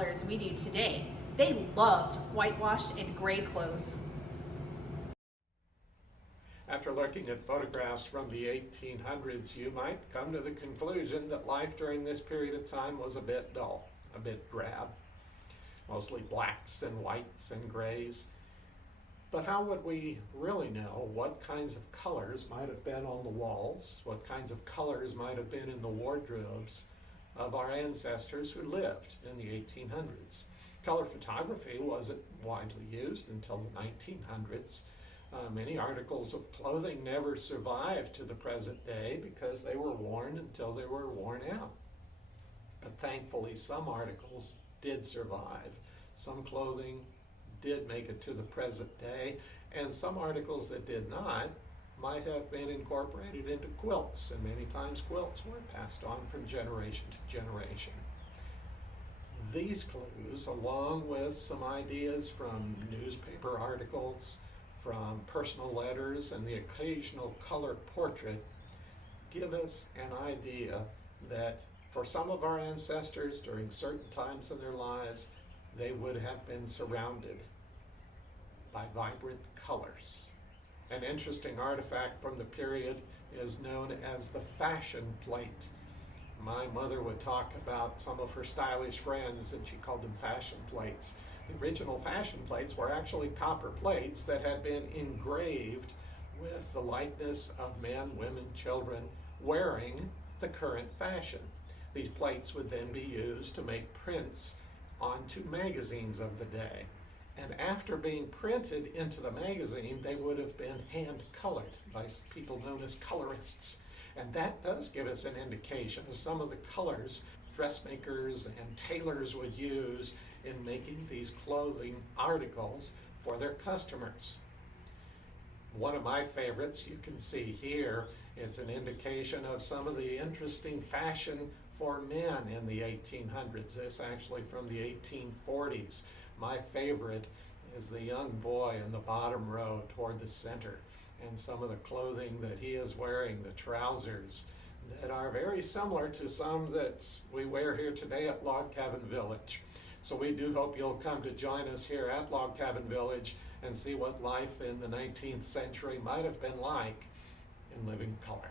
color as we do today. They loved whitewashed and gray clothes. After looking at photographs from the 1800s, you might come to the conclusion that life during this period of time was a bit dull, a bit drab, mostly blacks and whites and grays. But how would we really know what kinds of colors might have been on the walls, what kinds of colors might have been in the wardrobes of our ancestors who lived in the 1800s? Color photography wasn't widely used until the 1900s. Many articles of clothing never survived to the present day because they were worn until they were worn out. But thankfully, some articles did survive. Some clothing did make it to the present day, and some articles that did not might have been incorporated into quilts, and many times quilts were passed on from generation to generation. These clues, along with some ideas from newspaper articles, from personal letters, and the occasional color portrait, give us an idea that for some of our ancestors during certain times in their lives, they would have been surrounded by vibrant colors. An interesting artifact from the period is known as the fashion plate. My mother would talk about some of her stylish friends and she called them fashion plates. The original fashion plates were actually copper plates that had been engraved with the likeness of men, women, children wearing the current fashion. These plates would then be used to make prints onto magazines of the day. And after being printed into the magazine, they would have been hand-colored by people known as colorists. And that does give us an indication of some of the colors dressmakers and tailors would use in making these clothing articles for their customers. One of my favorites you can see here is an indication of some of the interesting fashion for men in the 1800s. This actually from the 1840s. My favorite is the young boy in the bottom row toward the center, and some of the clothing that he is wearing, the trousers, that are very similar to some that we wear here today at Log Cabin Village. So we do hope you'll come to join us here at Log Cabin Village and see what life in the 19th century might have been like in living color.